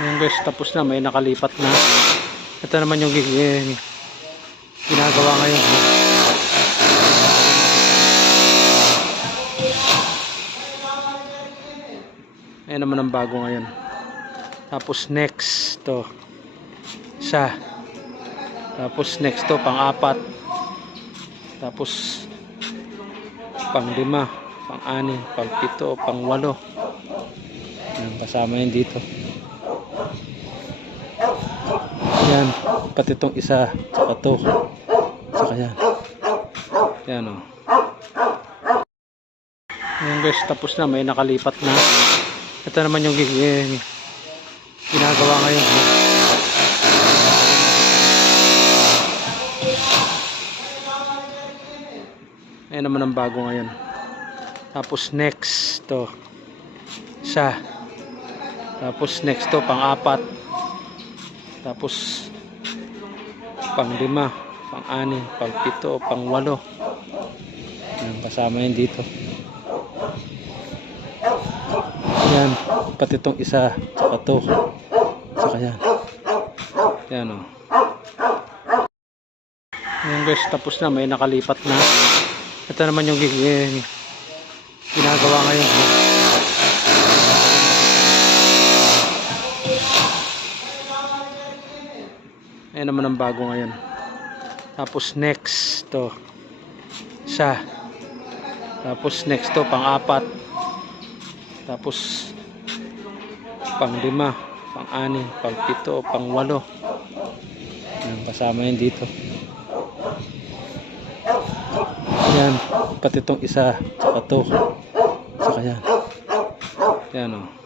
Yung guys, tapos na, may nakalipat na. Ito naman yung ginagawa ngayon. Ayan naman ang bago ngayon. Tapos next to isa. Tapos next to pang-apat. Tapos pang-5, pang-6, pang-7, pang-8. Ayan, kasama yun dito. Yan, pati itong isa, saka to, saka yan. Yan o. Ayan guys, tapos na, may nakalipat na. Ito naman yung ginagawa ngayon. Ayan naman ang bago ngayon. Tapos next to isa. Tapos next to pang-4. Tapos pang-5, pang-6, pang-7, pang-8. Ayan, kasama yun dito. Yan, pati itong isa, saka to, saka yan. Yan o. Ayan guys, tapos na, may nakalipat na. Ito naman yung ginagawa ngayon. Ayan naman ang bago ngayon. Tapos next to isa. Tapos next to pang-4. Tapos pang-5, pang-6, pang-7, pang-8. Ayan, kasama yun dito. Yan, pati itong isa, saka to, saka yan. Yan o.